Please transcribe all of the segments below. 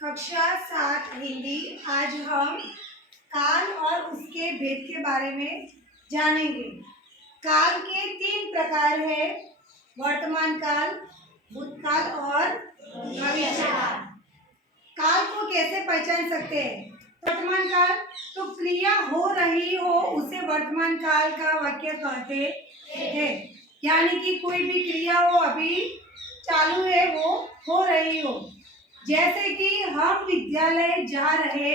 कक्षा 7 हिंदी। आज हम काल और उसके भेद के बारे में जानेंगे। काल के 3 प्रकार है, वर्तमान काल, भूतकाल और भविष्य काल। काल को कैसे पहचान सकते हैं? वर्तमान काल तो क्रिया हो रही हो उसे वर्तमान काल का वाक्य कहते हैं। यानी कि कोई भी क्रिया हो, अभी चालू है, वो हो रही हो। जैसे कि हम विद्यालय जा रहे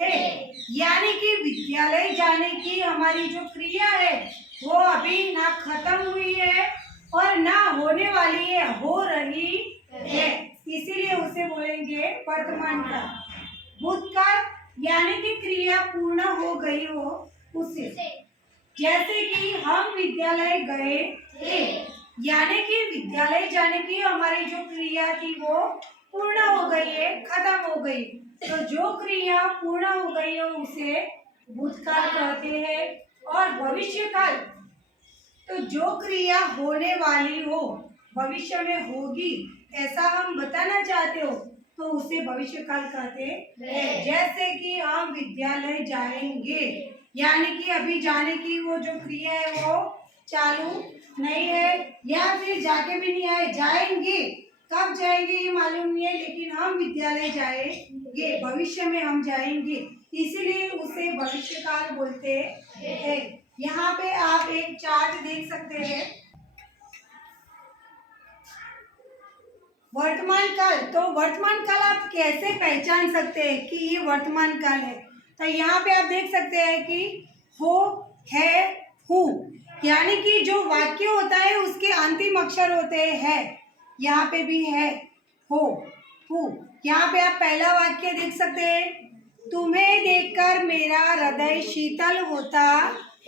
हैं, यानी कि विद्यालय जाने की हमारी जो क्रिया है वो अभी ना खत्म हुई है और ना होने वाली है, हो रही है, इसीलिए उसे बोलेंगे वर्तमान काल। भूतकाल यानी कि क्रिया पूर्ण हो गई हो उसे। जैसे कि हम विद्यालय गए थे, यानी कि विद्यालय जाने की हमारी जो क्रिया थी वो पूर्ण हो गई है, खत्म हो गई। तो जो क्रिया पूर्ण हो गई हो उसे भूतकाल कहते हैं। और भविष्य काल तो जो क्रिया होने वाली हो, भविष्य में होगी ऐसा हम बताना चाहते हो तो उसे भविष्य काल कहते हैं। जैसे कि हम विद्यालय जाएंगे, यानी कि अभी जाने की वो जो क्रिया है वो चालू नहीं है, या फिर जाके भी नहीं आए, जाएंगे। कब जाएंगे ये मालूम नहीं है, लेकिन हम विद्यालय जाएंगे, भविष्य में हम जाएंगे, इसीलिए उसे भविष्य काल बोलते हैं। यहाँ पे आप एक चार्ट देख सकते हैं। वर्तमान काल, तो वर्तमान काल आप कैसे पहचान सकते हैं कि ये वर्तमान काल है? तो यहाँ पे आप देख सकते हैं कि हो, है, हूँ, यानी कि जो वाक्य होता है उसके अंतिम अक्षर होते हैं। यहाँ पे भी है, हो, हूँ। यहाँ पे आप पहला वाक्य देख सकते हैं, तुम्हें देखकर मेरा हृदय शीतल होता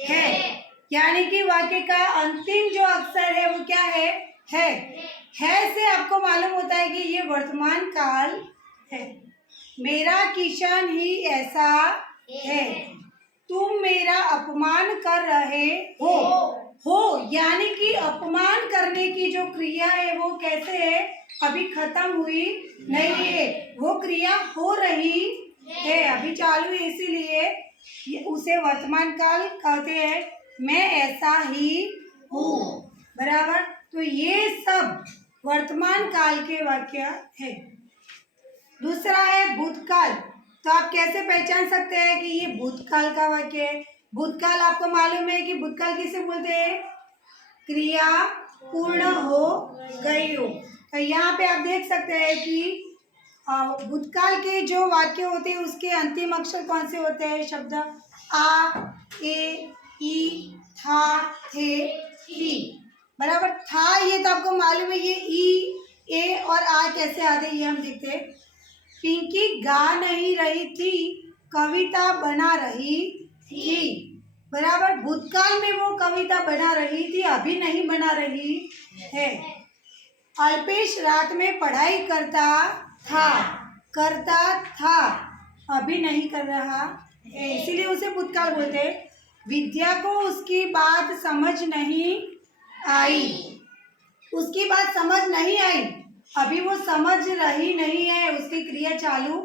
है। यानी कि वाक्य का अंतिम जो अक्षर है वो क्या है? है से आपको मालूम होता है कि ये वर्तमान काल है। मेरा किशन ही ऐसा है, तुम मेरा अपमान कर रहे हो, यानी कि अपमान करने की जो क्रिया है वो कैसे है? अभी खत्म हुई नहीं है, वो क्रिया हो रही है, अभी चालू है, इसीलिए उसे वर्तमान काल कहते हैं। मैं ऐसा ही हूँ, बराबर। तो ये सब वर्तमान काल के वाक्य है। दूसरा है भूतकाल। तो आप कैसे पहचान सकते हैं कि ये भूतकाल का वाक्य है? भूतकाल आपको मालूम है कि भूतकाल किसे बोलते हैं? क्रिया पूर्ण हो गई हो। तो यहाँ पे आप देख सकते हैं कि भूतकाल के जो वाक्य होते हैं उसके अंतिम अक्षर कौन से होते हैं? शब्द आ, ए, ई, था, थे, थी, बराबर। था ये तो आपको मालूम है, ये ई, ए और आ कैसे आते हैं ये हम देखते हैं। पिंकी गा नहीं रही थी, कविता बना रही थी, बराबर। भूतकाल में वो कविता बना रही थी, अभी नहीं बना रही है। अल्पेश रात में पढ़ाई करता था, अभी नहीं कर रहा है, इसीलिए उसे भूतकाल बोलते हैं। विद्या को उसकी बात समझ नहीं आई, उसकी बात समझ नहीं आई, अभी वो समझ रही नहीं है, उसकी क्रिया चालू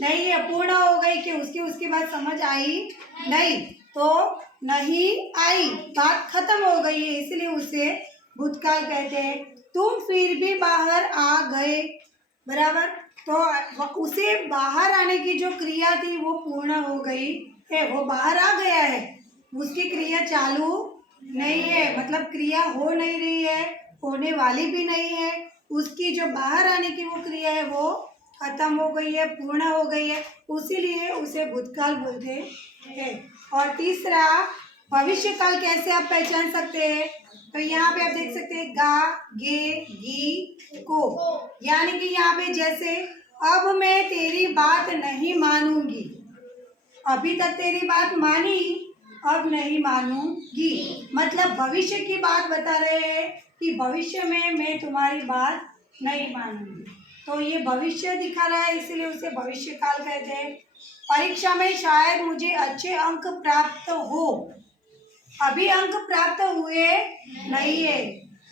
नहीं है, पूर्ण हो गई कि उसकी बात समझ आई नहीं, तो नहीं आई, बात खत्म हो गई है, इसलिए उसे भूतकाल कहते हैं। तुम फिर भी बाहर आ गए, बराबर। तो उसे बाहर आने की जो क्रिया थी वो पूर्ण हो गई है, वो बाहर आ गया है, उसकी क्रिया चालू नहीं है, मतलब क्रिया हो नहीं रही है, होने वाली भी नहीं है, उसकी जो बाहर आने की वो क्रिया है वो खत्म हो गई है, पूर्ण हो गई है, उसीलिए उसे भूतकाल बोलते हैं। और तीसरा भविष्य काल कैसे आप पहचान सकते हैं? तो यहाँ पे आप देख सकते हैं गा, गे, गी, को, यानी कि यहाँ पे जैसे अब मैं तेरी बात नहीं मानूंगी, अभी तक तेरी बात मानी, अब नहीं मानूंगी, मतलब भविष्य की बात बता रहे हैं कि भविष्य में मैं तुम्हारी बात नहीं मानूंगी। तो ये भविष्य दिखा रहा है, इसलिए उसे भविष्य काल कहते हैं। परीक्षा में शायद मुझे अच्छे अंक प्राप्त हो, अभी अंक प्राप्त हुए नहीं है,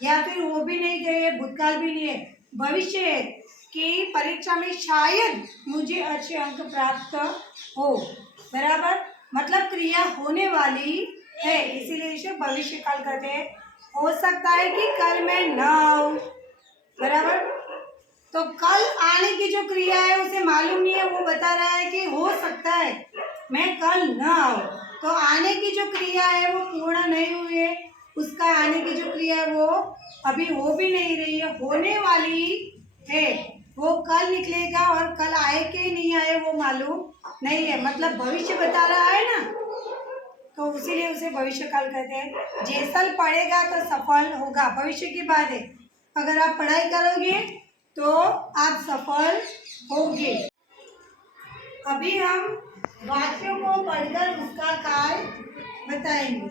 या फिर हो भी नहीं गए, भूतकाल भी नहीं है, भविष्य है कि परीक्षा में शायद मुझे अच्छे अंक प्राप्त हो, बराबर। मतलब क्रिया होने वाली है, इसीलिए इसे भविष्य काल कहते हैं। हो सकता है कि कल मैं न आऊं, बराबर। तो कल आने की जो क्रिया है उसे मालूम नहीं है, वो बता रहा है कि हो सकता है मैं कल न आऊं। तो आने की जो क्रिया है वो पूर्ण नहीं हुई है, उसका आने की जो क्रिया है वो अभी हो भी नहीं रही है, होने वाली है। वो कल निकलेगा और कल आए कि नहीं आए वो मालूम नहीं है, मतलब भविष्य बता रहा है ना, तो इसीलिए उसे भविष्य काल कहते हैं। जैसल पढ़ेगा तो सफल होगा, भविष्य की बात है। अगर आप पढ़ाई करोगे तो आप सफल होगे। अभी हम वाक्यों को पढ़कर उसका काल बताएंगे,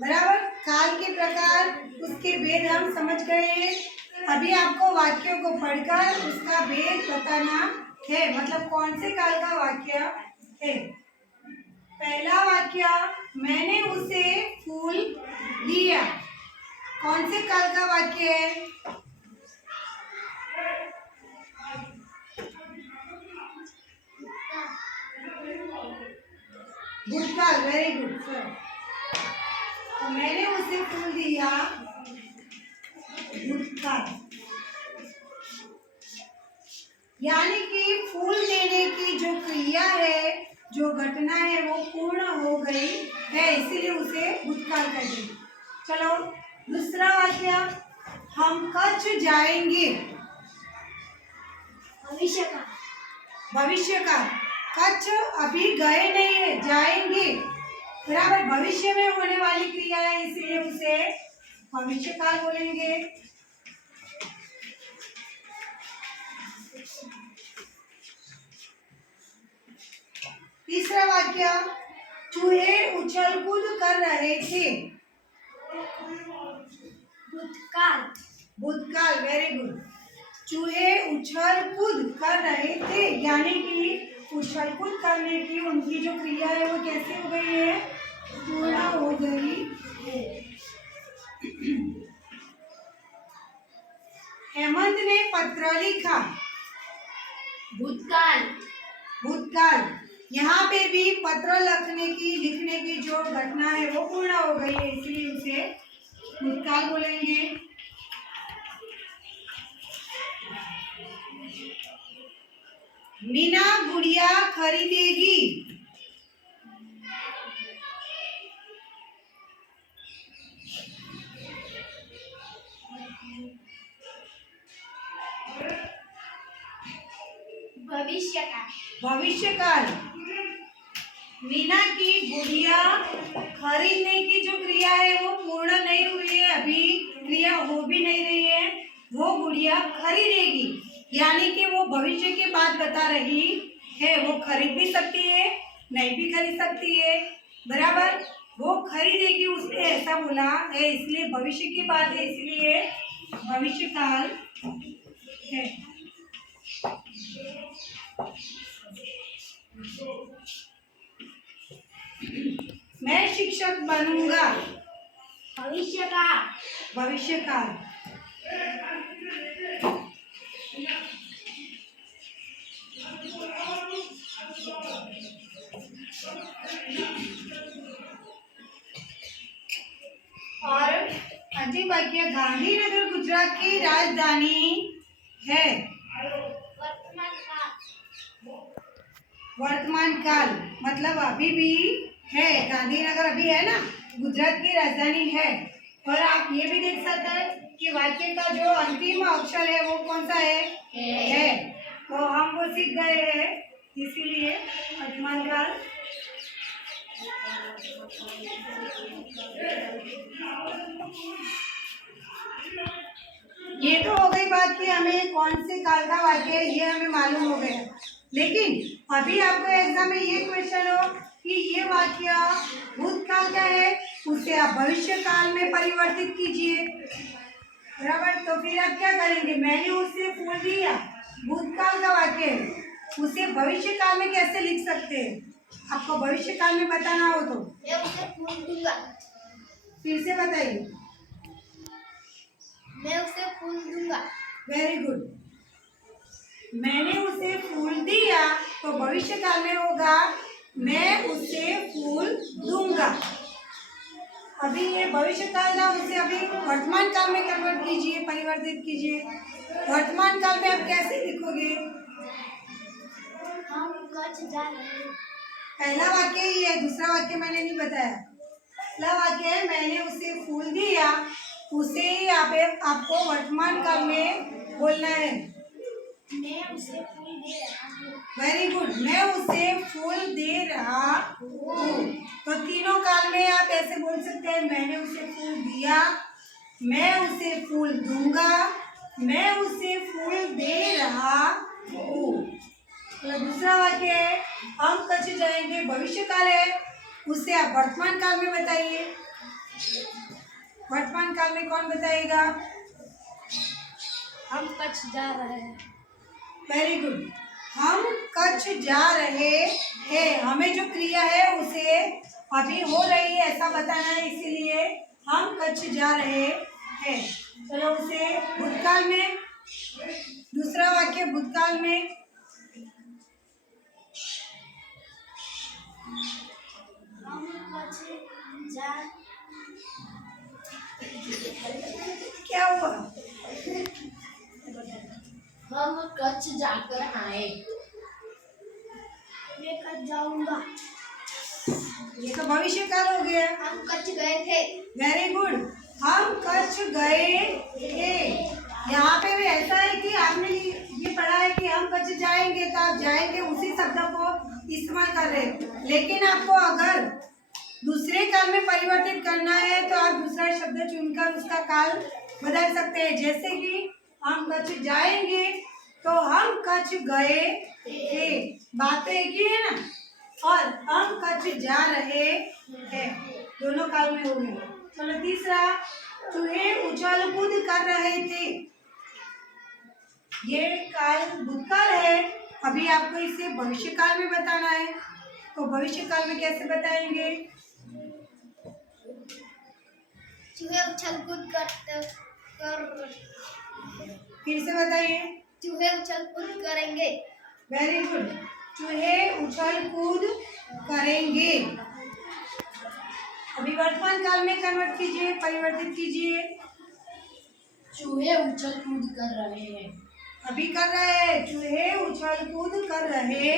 बराबर। काल के प्रकार उसके भेद हम समझ गए हैं। अभी आपको वाक्यों को पढ़कर उसका भेद बताना है, मतलब कौन से काल का वाक्य है। पहला वाक्य, मैंने उसे फूल दिया, कौन से काल का वाक्य है। भूतकाल, वेरी गुड सर। तो मैंने उसे फूल दिया, भूतकाल, यानी कि फूल देने की जो क्रिया है, जो घटना है वो पूर्ण हो गई है, इसीलिए उसे भूतकाल कहते हैं। चलो दूसरा वाक्य, हम कच्छ जाएंगे, भविष्य का, भविष्य का। कच्छ अभी गए नहीं है, जाएंगे, बराबर। भविष्य में होने वाली क्रिया है, इसीलिए उसे भविष्य काल बोलेंगे। तीसरा वाक्य, चूहे उछल कूद कर रहे थे, भूतकाल, भूतकाल, वेरी गुड। चूहे उछल कूद कर रहे थे, यानी कि उछल कूद करने की उनकी जो क्रिया है वो कैसे हो गई है, पूर्ण हो गई है। हेमंत ने पत्र लिखा, भूतकाल, भूतकाल। यहाँ पे भी पत्र लिखने की जो घटना है वो पूर्ण हो गई है, इसलिए उसे भूतकाल बोलेंगे। मीना गुड़िया खरीदेगी, भविष्य काल, भविष्य काल। मीना की गुड़िया खरीदने की जो क्रिया है वो पूर्ण नहीं हुई है, अभी क्रिया हो भी नहीं रही है, वो गुड़िया खरीदेगी, यानी कि वो भविष्य की बात बता रही है। वो खरीद भी सकती है, नहीं भी खरीद सकती है, बराबर। वो खरीदेगी, उसने ऐसा बोला है, इसलिए भविष्य की बात है, इसलिए भविष्य काल है। मैं शिक्षक बनूंगा, भविष्य का, भविष्य काल। और अंतिम वाक्य, गांधीनगर गुजरात की राजधानी है, वर्तमान काल, मतलब अभी भी है, गांधीनगर अभी है ना, गुजरात की राजधानी है। और आप ये भी देख सकते हैं कि वाक्य का जो अंतिम अक्षर है वो कौन सा है। तो हम वो सीख गए हैं, इसीलिए वर्तमान काल। ये तो हो गई बात कि हमें कौन से काल का वाक्य है ये हमें मालूम हो गया, लेकिन अभी आपको एग्जाम में ये क्वेश्चन हो कि ये वाक्य भूतकाल का है, उसे आप भविष्य काल में परिवर्तित कीजिए, बराबर। तो फिर आप क्या करेंगे, मैंने उसे फूल दिया, भूतकाल का वाक्य है, उसे भविष्य काल में कैसे लिख सकते हैं। आपको भविष्य काल में बताना हो तो मैं उसे फूल दूंगा, फिर से बताइए। मैं उसे फूल दूंगा, वेरी गुड। मैंने उसे फूल दिया तो भविष्य काल में होगा मैं उसे फूल दूंगा। अभी ये भविष्य काल था, उसे अभी वर्तमान काल में कन्वर्ट कीजिए, परिवर्तित कीजिए। वर्तमान काल में आप कैसे लिखोगे? हम कच्छ जा रहे हैं। पहला वाक्य ही है, दूसरा वाक्य मैंने नहीं बताया। पहला वाक्य है मैंने उसे फूल दिया, उसे ही आपको वर्तमान काल में बोलना है। मैं उसे फूल दे रहा हूँ। Very good. मैं उसे फूल दे रहा हूँ। तो तीनों काल में आप ऐसे बोल सकते हैं, मैंने उसे फूल दिया, मैं उसे फूल दूंगा, मैं उसे फूल दे रहा हूँ। तो दूसरा वाक्य है हम कच्छ जाएंगे, भविष्य काल है, उसे आप वर्तमान काल में बताइए। वर्तमान काल में कौन बताएगा? हम कच्छ जा रहे हैं। Very good. हम कच्छ जा रहे हैं, हमें जो क्रिया है उसे अभी हो रही है ऐसा बताना है, इसीलिए हम कच्छ जा रहे हैं। चलो उसे भूतकाल में, दूसरा वाक्य भूतकाल में। हम कच्छ जा क्या हुआ? हम कच्छ जाकर आए। मैं कच्छ जाऊंगा। ये तो भविष्य काल हो गया। हम कच्छ गए थे। Very good. हम कच्छ गए थे। यहाँ पे भी ऐसा है कि आपने ये पढ़ा है कि हम कच्छ जाएंगे, तो आप जाएंगे उसी शब्द को इस्तेमाल कर रहे हैं। लेकिन आपको अगर दूसरे काल में परिवर्तित करना है तो आप दूसरा शब्द चुनकर उसका काल बदल सकते हैं। जैसे कि हम कच्छ जाएंगे तो हम कच्छ गए थे, बात एक ही है ना। और हम कच्छ जा रहे हैं, दोनों काल में हो गए। चलो तीसरा, चूहे उछल कूद कर रहे थे। ये काल भूतकाल है, अभी आपको इसे भविष्य काल में बताना है। तो भविष्य काल में कैसे बताएंगे? चूहे उछल कूद कर फिर से बताइए। चूहे उछल कूद करेंगे। Very good. चूहे उछल कूद करेंगे। अभी वर्तमान काल में कन्वर्ट कीजिए, परिवर्तित कीजिए। चूहे उछल कूद कर रहे हैं। अभी कर रहे हैं, चूहे उछल कूद कर रहे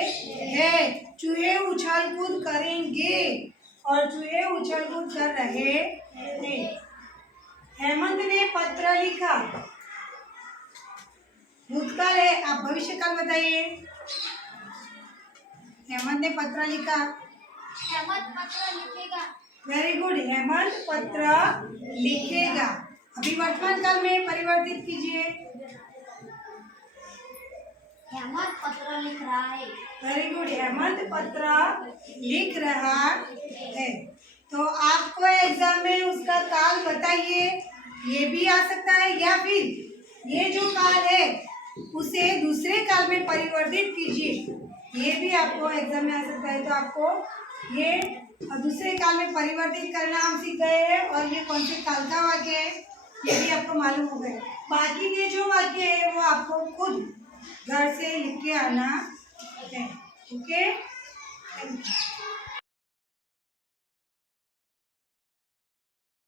हैं। चूहे उछल कूद करेंगे और चूहे उछल कूद कर रहे थे। हेमंत ने पत्र लिखा, भूतकाल है, आप भविष्य काल बताइए। हेमंत ने पत्र लिखा। हेमंत पत्र लिखेगा। Very good. हेमंत पत्र लिखेगा। अभी वर्तमान काल में परिवर्तित कीजिए। हेमंत पत्र लिख रहा है। Very good. हेमंत पत्र लिख रहा है। तो आपको एग्जाम में उसका काल बताइए, ये भी आ सकता है, या फिर ये जो काल है उसे दूसरे काल में परिवर्तित कीजिए, ये भी आपको एग्जाम में आ सकता है। तो आपको ये दूसरे काल में परिवर्तित करना हम सीख गए हैं, और ये कौन से काल का वाक्य है ये भी आपको मालूम हो गया। बाकी के जो वाक्य है वो आपको खुद घर से लिख के आना है। Okay, thank you.